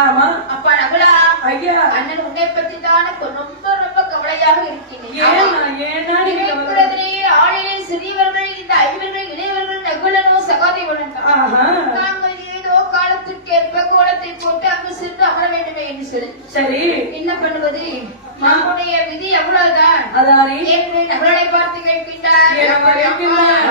ஆமா. அப்பா நகுலா ஐயா. அண்ணன் உன்னை பத்தி தான் ரொம்ப ரொம்ப கவலையாக இருக்கிறேன் ஏன்னா ஆளிலே சிறியவர்கள் இந்த ஐவர்கள் இளையவர்கள் நகுலனோ. ஆஹா. நாங்கள் ஏதோ காலத்திற்கேற்ப கோலத்தை போட்டு அங்கு சென்று அமர வேண்டுமே என்று சொல்லி சரி. என்ன பண்ணுவது? நம்முடைய விதி எவ்வளவுதான் என்று பார்த்து கேட்கின்றார். என்ன கேட்கின்றார்?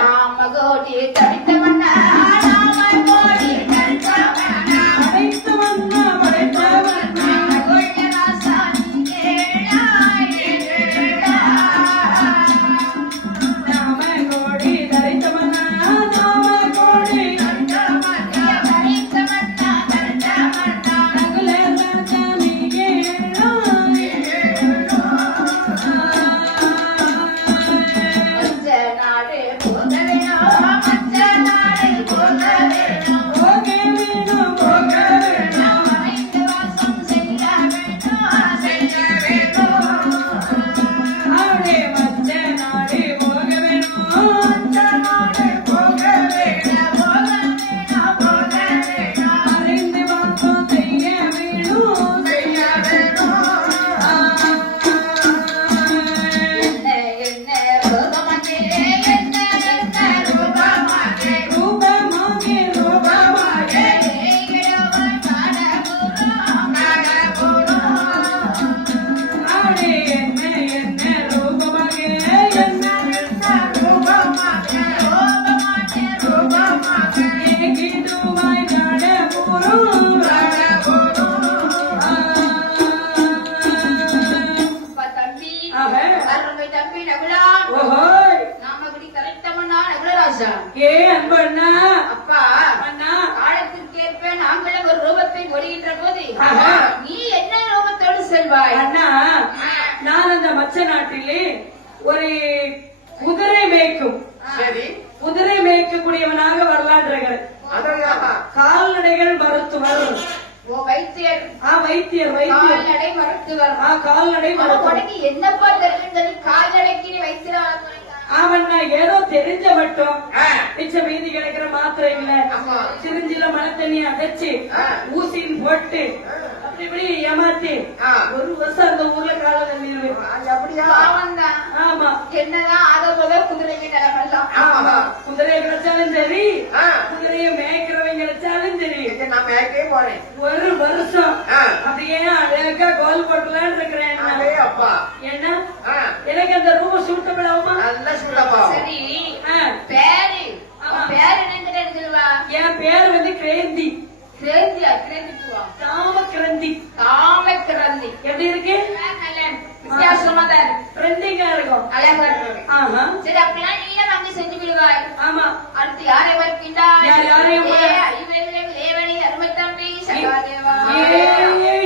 மச்ச நாட்டிலே ஒரு குதிரை மேய்க்கும். குதிரை மேய்க்கக்கூடியவனாக அதற்காக கால்நடைகள் மருத்துவர். வைத்தியர். கால்நடை மருத்துவர். கால்நடை மருத்துவர். என்னப்பா தெரிஞ்சது கால்நடைக்கு வைத்தியர் அவன் ஏதோ தெரிஞ்ச மட்டும். மிச்ச மீதி கிடைக்கிற மாத்திரை இல்ல. சிரிஞ்சில மழை தண்ணி அடைச்சு. ஊசின்னு போட்டு அப்படி இப்படி ஏமாத்தி. ஒரு வருஷம் அந்த ஊர்ல காலம் தண்ணீர் அப்படியா ஆமா. என்னதான் ஆக போதோ குதிரைக்கு நிலமெல்லாம் குதிரையை கிடைச்சாலும் சரி ஆ. குதிரையை மேய்க்கிறவங்க கிடைச்சாலும் சரி. நான் மேய்க்கவே போறேன். ஒரு வருஷம். அப்படியே அழகா கோல் போட்டலான்னு இருக்கிறேன் அப்பா. ஏன்னா ஆ. எனக்கு அந்த ரூபம் சூட்டபிள் ஆகுமா? நல்ல சொல்லப்பா சரி. பேரு. பேர் என்னன்னு சொல்லுவா என் பேர் வந்து கிரேந்தி. கிரேந்தியா கிரேந்தி பூவா? காம கிரந்தி. காம கிரந்தி. எப்படி இருக்கு? வித்தியாசமா தான் இருக்கு. ட்ரெண்டிங்கா இருக்கும். அழகா இருக்கு ஆஹா சரி அப்படின்னா நீயும் வந்து செஞ்சு விடுவாய். ஆமா. அடுத்து யாரை யார் யாரையும் லேவனி, அருமை தம்பி, சகாதேவா.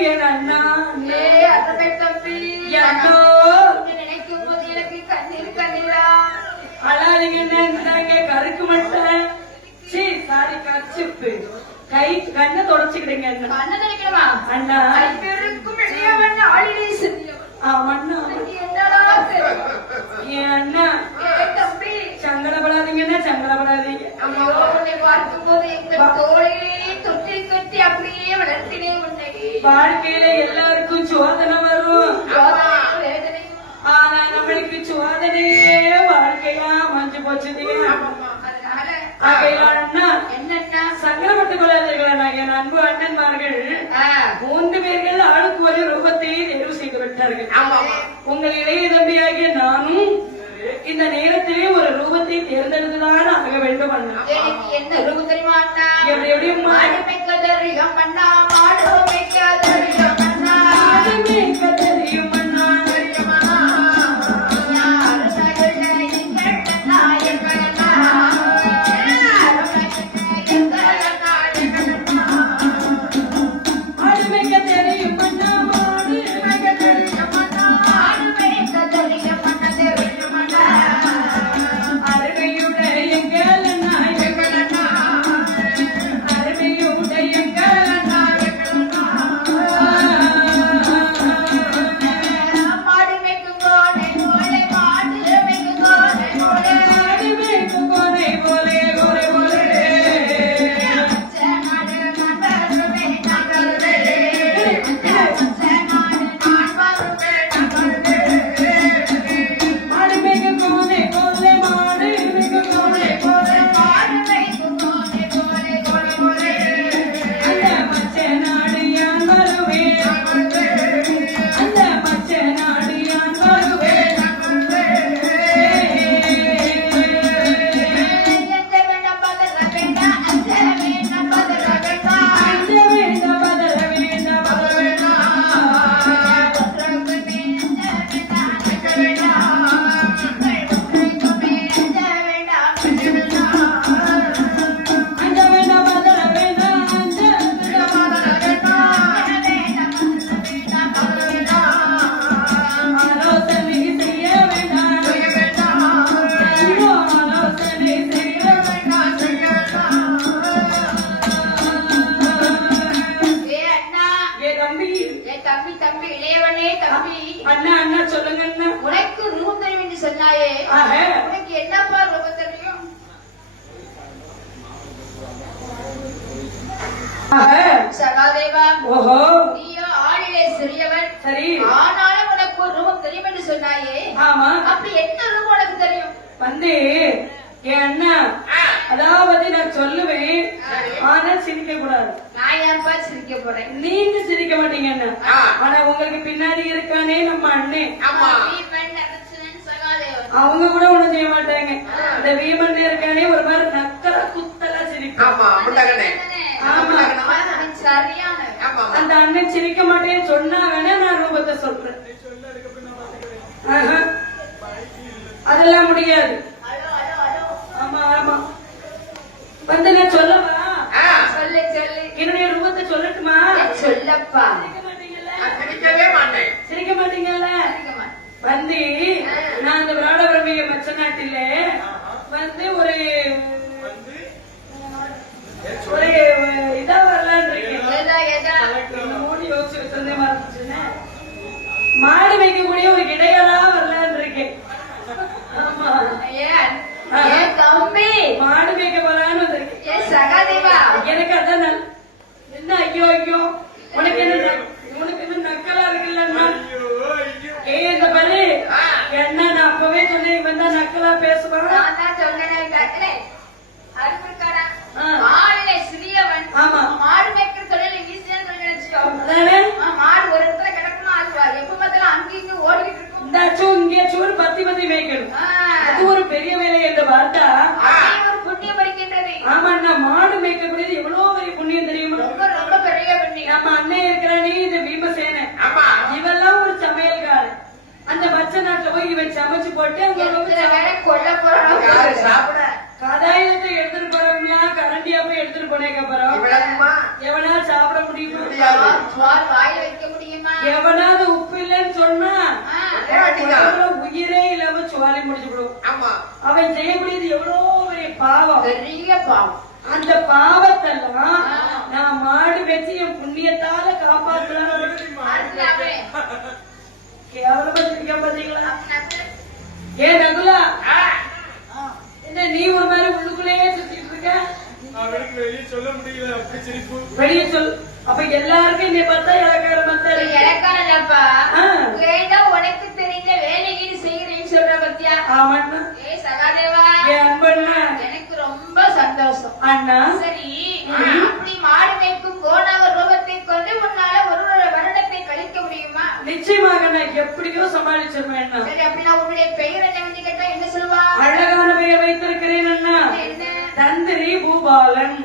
என் அண்ணா ஏ, அருமை தம்பி. அண்ணோ நினைக்கும் போது எனக்கு கண்ணீர் கண்ணீரா. அழாதீங்க என்னங்க கருக்கு மட்டும் சீ சாரி கச்சிப்பு கை கண்ணை தொடச்சுக்கிடுங்க கண்ணை நினைக்கணுமா? அண்ணா ஐவருக்கும் இளையவன், ஆளிலே சிறியவன். ஆமண்ணா என்னடா? என் அண்ணா தம்பி. சங்கடப்படாதீங்கன்னா சங்கடப்படாதீங்க உன்னை எங்கள் தொட்டி கட்டி அப்படியே வளர்த்தினே உன்னை. வாழ்க்கையில எல்லாருக்கும் சோதனை வரும். ஆனா நம்மளுக்கு சோதனையே வாழ்க்கையா மஞ்சு போச்சுது என்னன்னா? சங்கடப்பட்டுக் கொள்ளாதீர்கள் என் அன்பு அண்ணன்மார்கள். மூன்று பேர்கள் ஆளுக்கு ஒரு ரூபத்தை தேர்வு செய்து விட்டார்கள். உங்கள் இளைய தம்பியாகிய நானும் இந்த நேரத்திலே ஒரு ரூபத்தை தேர்ந்தெடுத்துதான் ஆக வேண்டும் அண்ணா. என்ன ரூபம் தெரியுமா எப்படி தம்பி தம்பி இளையவனே தம்பி. அண்ணா அண்ணா சொல்லுங்க அண்ணா. உனக்கு ரூபம் என்று சொன்னாயே. உனக்கு என்னப்பா ரூபம் தெரியும்? சகாதேவா ஓஹோ. நீயோ ஆளிலே சிறியவன். சரி. ஆனாலும் உனக்கு ஒரு ரூபம் தெரியும் என்று சொன்னாயே. ஆமா. அப்படி என்ன ரூபம் உனக்கு தெரியும்? வந்து. அண்ணா அதாவது நான் சொல்லுவேன் ஆனா சிரிக்க கூடாது நான் ஏன்பா சிரிக்க போறேன்? நீங்க சிரிக்க மாட்டீங்க அண்ணா. ஆனா உங்களுக்கு பின்னாடி இருக்கானே நம்ம சகாதேவன். அவங்க கூட ஒண்ணும் செய்ய மாட்டாங்க. இந்த வீமன் இருக்கானே ஒரு மாதிரி நக்கலா குத்தலா சிரிப்பான் அந்த அண்ணன். சிரிக்க மாட்டேன்னு சொன்னா வேணா நான் ரூபத்தை சொல்றேன். அதெல்லாம் முடியாது. ஆமா. ஆமா வந்து நான் சொல்லவா? ஆ, சொல்லு சொல்லு. என்னுடைய ரூபத்தை சொல்லட்டுமா? சொல்லப்பா. சிரிக்க மாட்டீங்கல்ல? நான் சிரிக்கவே மாட்டேன். சிரிக்க மாட்டீங்கல்ல? சரிங்கம்மா. வந்து நான் அந்த விராடபுரமிய மச்ச நாட்டில வந்து ஒரு ஒரு இதா வரலான்னு இருக்கேன். ஏதா, ஏதா? மூடி வைக்கக்கூடிய ஒரு இடையலா வரலான்னு இருக்கேன் ஆமா ஏன்? ஏன் தம்பி மாடு மேய்க்க போலான்னு வந்திருக்கேன் ஏன் சகாதேவா எனக்கு அதான் நல்- என்ன ஐயோ ஐயோ உனக்கு என்ன நக்- உனக்கு என்ன நக்கலா இருக்குல்ல ஏ இந்த பாரு என்ன நான் அப்பவே சொன்னேன் இவன் தான் நக்கலா பேசுவான் நான் தான் சொன்னேனே, காக்கலே. அறிவு இருக்காடா? ஆ. மாடுலே சிறியவன். ஆமா. மாடு மேய்க்கிற தொழில் ஈஸியான தொழில் நினைச்சுக்கோ. அதானே ஆ, மாடு ஒரு இடத்துல கிடக்குமா, அது எப்ப பார்த்தாலும் அங்கேயும் இங்கேயும் ஓடிக்கிட்டு இருக்கும். இந்த அச்சும் இங்கே சூறு மேய்க்கணும் ஆ. அது ஒரு பெரிய வேலை என்று பார்த்தா புண்ணியம் இருக்கின்றது. ஆமா நான் மாடு மேய்க்கக்கூடியது எவ்வளவு பெரிய புண்ணியம் தெரியுமா? ரொம்ப ரொம்ப பெரிய புண்ணியம். நம்ம அண்ணன் இருக்கிறானே இது பீமசேனன் ஆமா. இவெல்லாம் ஒரு சமையல்காரன். அந்த மச்ச நாட்டுல போய் இவன் சமைச்சு போட்டு கொல்ல போறானோ கதாயுதத்தை எடுத்துட்டு போறவங்களா கரண்டியா போய் எடுத்துட்டு போனேங்க அப்புறம் இவ்வளவுமா? எவனால சாப்பிட முடியுமா? வாயில வைக்க முடியுமா? எவனாவது உப்பு இல்லைன்னு சொன்னா உயிரே இல்லாம சுவாலி முடிச்சு விடுவோம் ஆமா. அவன் செய்யக்கூடியது எவ்வளவு பெரிய பாவம். பெரிய பாவம். அந்த பாவத்தெல்லாம் நான் மாடு வச்சு என் புண்ணியத்தால காப்பாற்றலாம் கேவலமா சிரிக்க பாத்தீங்களா ஏ நகுலா. ஆ, என்ன நீ ஒரு மாதிரி உள்ளுக்குள்ளேயே சுத்திட்டு இருக்க? அவனுக்கு வெளியே சொல்ல முடியல அப்படி சிரிப்பு. வெளியே சொல். அப்ப எல்லாருக்கும் பார்த்தா இலக்காரமா உனக்கு ஆமாண்ணா. ஏ சகாதேவா. என் அன்பண்ணா. எனக்கு ரொம்ப சந்தோஷம். அண்ணா. சரி அப்படி மாடு மேய்க்கும் கோணாக ரூபத்தை கொண்டு ஒரு ஒரு வருடத்தை கழிக்க முடியுமா? நிச்சயமாக நான் எப்படியோ சமாளிச்சிருவேன் அண்ணா. சரி அப்படின்னா உன்னுடைய பெயர் என்ன வந்து கேட்டா என்ன சொல்லுவா? அழகான பெயர் வைத்திருக்கிறேன் அண்ணா. என்ன? தந்திரி பூபாலன்.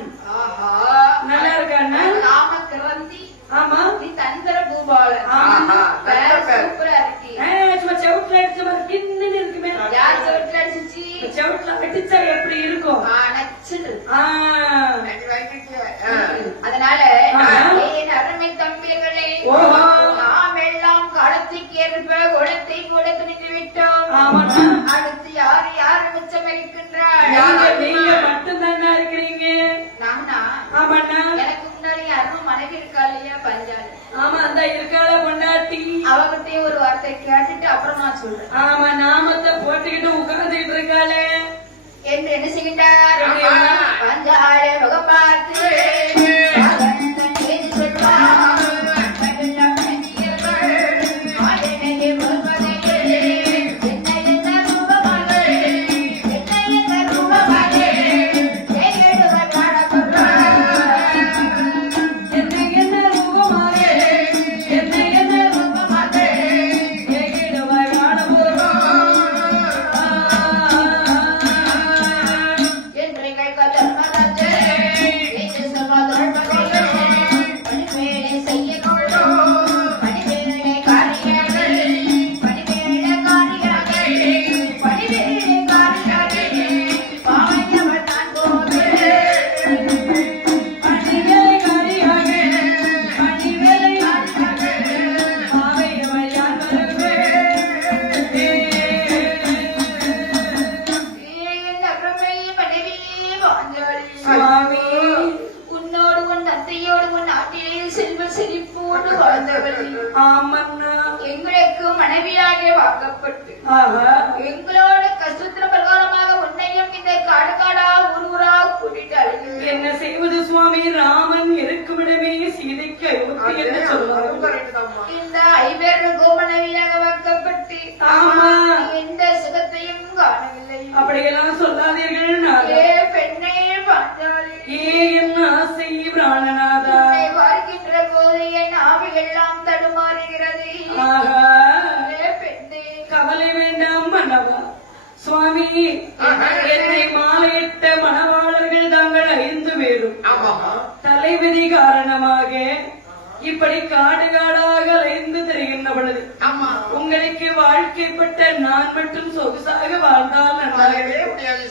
செல்வ செழிப்போடு வாழ்ந்தவள் ஆமண்ணா. எங்களுக்கு மனைவியாக வாக்கப்பட்டு. எங்களோட கஷ்டத்திர பிரகாரமாக உன்னையும் இந்த காடு காடா ஊர் ஊரா கூட்டிட்டு என்ன செய்வது சுவாமி? ராமன் இருக்குமிடமே சீதைக்கு அயோத்தி என்று தான்மா. இந்த ஐவேறு கோமனைவியாக வாக்கப்பட்டு. ஆமா. எந்த சுகத்தையும் காணவில்லை. அப்படியெல்லாம் சொல்லாதீர்கள். ஏ பெண்ணே பார்த்தாலே ஏ என் ஆசை பிராணநாதா காடு காடாக அலைந்து திரிகின்ற பொழுது ஆமா. உங்களுக்கு வாழ்க்கைப்பட்ட நான் மட்டும் சொகுசாக வாழ்ந்தால் நன்றாக வாழவே இருக்கும். முடியாது.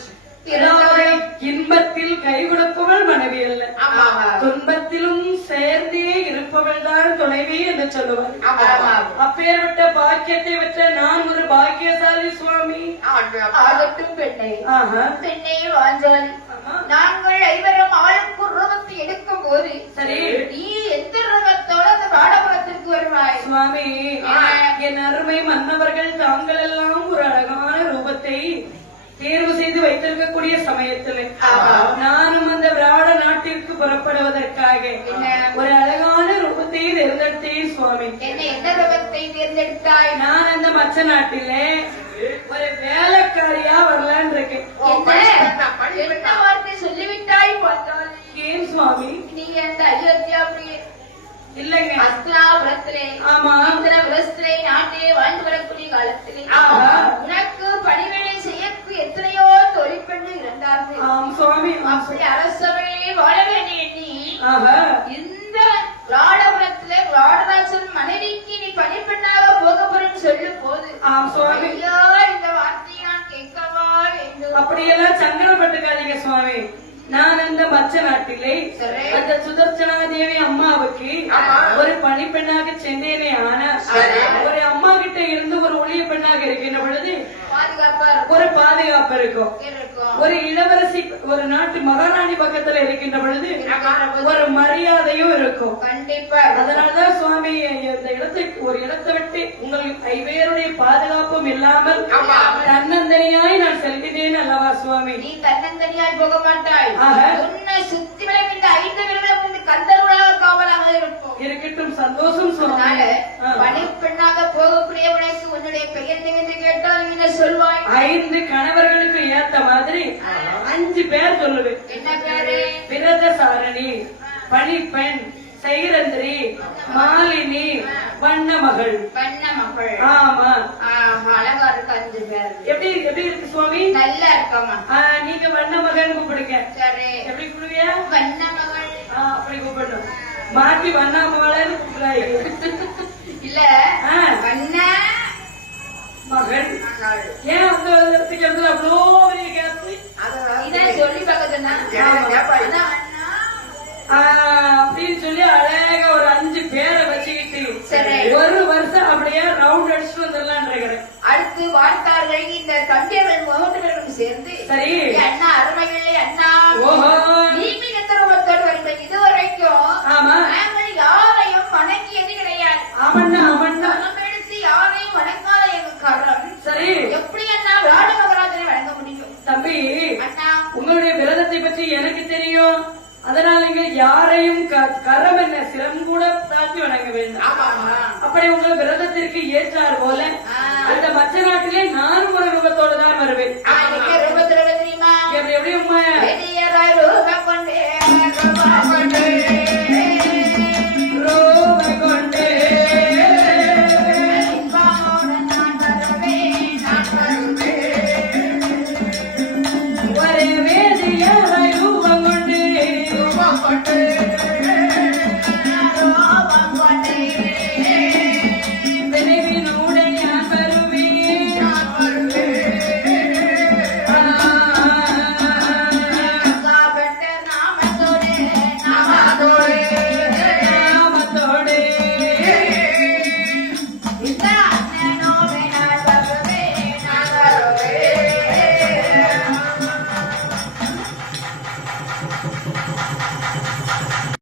இன்பத்தில் கை கொடுப்பவள் மனைவி அல்ல ஆமா. துன்பத்திலும் சேர்ந்தே இருப்பவள் தான் துணைவி என்று சொல்லுவார். அப்பேற்பட்ட பாக்கியத்தை பெற்ற நான் ஒரு பாக்கியசாலி சுவாமி. ஆகட்டும் பெண்ணே ஆஹா பெண்ணே வாஞ்சாலி ஆமா. நாங்கள் ஐவரும் ஆளுக்கு ஒரு ரூபத்தை எடுக்கும் போது சரி நீ வாடபுரத்திற்கு வருவாய். சுவாமி என் அருமை மன்னவர்கள் தாங்கள் எல்லாம் ஒரு அழகான ரூபத்தை தேர்வு செய்து வைத்திருக்கக்கூடிய சமயத்தில். நானும் அந்த விராட நாட்டிற்கு புறப்படுவதற்காக ஒரு அழகான ரூபத்தை தேர்ந்தெடுத்தேன் சுவாமி. என்ன ரூபத்தை தேர்ந்தெடுத்தாய்? நான் அந்த மச்ச நாட்டிலே ஒரு வேலைக்காரியா வரலான் இருக்கேன். என்ன. வார்த்தை சொல்லிவிட்டாய் பார்த்தால்? ஏன் சுவாமி? நீ அந்த அயோத்தியாவுடைய இல்லைங்க. அஸ்திராபுரத்திலே ஆமா. இந்திரபுரத்திலே நாட்டிலே வாழ்ந்து வரக்கூடிய காலத்திலே. உனக்கு பணிவிடை செய்யக்கு எத்தனையோ தொழிற்பெண்ணு இருந்தார்கள். சுவாமி. அப்படி அரசவையே வாழ வேண்டிய நீ மச்ச நாட்டிலே. அந்த சுதர்சனா தேவி அம்மாவுக்கு. ஒரு பணிப்பெண்ணாக சென்றேனே ஆனா. ஒரு அம்மா கிட்ட இருந்து ஒரு ஒளிய பெண்ணாக இருக்கின்ற பொழுது. ஒரு பாதுகாப்பு இருக்கும் ஒரு இளவரசி ஒரு நாட்டு மகாராணி பக்கத்துல இருக்கின்ற பொழுது ஒரு மரியாதையும் இருக்கும். கண்டிப்பா. அதனாலதான் சுவாமி இந்த இடத்தை ஒரு இடத்தை விட்டு உங்கள் ஐவேருடைய பாதுகாப்பும் இல்லாமல். தன்னந்தனியாய் நான் செல்கிறேன் அல்லவா சுவாமி? நீ தன்னந்தனியாய் போக மாட்டாய். உன்னை சுத்தி வளையும் இந்த ஐந்து விரலும் வந்து கந்தர்களாக காவலாக இருப்போம். இருக்கட்டும் சந்தோஷம் ஆ. பணிப்பெண்ணாக போகக்கூடிய உனக்கு உன்னுடைய பெயர் நிமிந்து கேட்டால் நீ என்ன சொல்வாய். ஐந்து கணவர்களுக்கு ஏத்த மாதிரி அஞ்சு பேர் சொல்லுவேன். என்ன பேரு? விரதசாரணி பணிப்பெண் சைரந்திரி மாலினி வண்ணமகள். பண்ண மகள் ஆமா அழகா இருக்கு அஞ்சு பேர். எப்படி எப்படி இருக்கு சுவாமி? நல்லா இருக்கமா நீங்க வண்ணமகன் கூப்பிடுங்க. சரி. எப்படி கூப்பிடுவியா? மகள் ஆ, அப்படி கூப்பிடணும். மாற்றி வண்ணாமகளன்னு கூப்பிடாது இல்ல. ஆ. பண்ண மகன் மகள். ஏன் அந்த இடத்துல அவ்வளோ பெரிய இதான் சொல்லி பார்க்கறதுன்னா. ஆ, அப்படின்னு சொல்லி அழகா ஒரு அஞ்சு பேரை வச்சுக்கிட்டு சரி. ஒரு வருஷம் அப்படியே ரவுண்ட் அடிச்சுட்டு வந்துடலாம் இருக்கிறேன் அடுத்து வார்த்தார்கள் இந்த தம்பியர்கள் முகமதுகளும் சேர்ந்து சரி. அண்ணா அருமைகளே அண்ணா. ரூபத்தோடு வருங்கள் இதுவரைக்கும் ஆமா. நாங்கள் யாரையும் வணங்கியது கிடையாது. ஆமண்ணா ஆமண்ணா பணம் எடுத்து யாரையும் வணங்காத எங்க கரம் சரி எப்படி அண்ணா ராஜ மகராஜனை வணங்க முடியும் தம்பி அண்ணா உங்களுடைய விரதத்தை பற்றி எனக்கு தெரியும் அதனால நீங்க யாரையும் கரம் என்ன சிரம் கூட தாழ்த்தி வணங்க வேண்டாம். அப்படி உங்கள் விரதத்திற்கு ஏற்றார் போல. அந்த மச்ச நாட்டிலே நானும் ஒரு ரூபத்தோடு தான் வருவேன். நான் எப்படி எப்படி உண்மை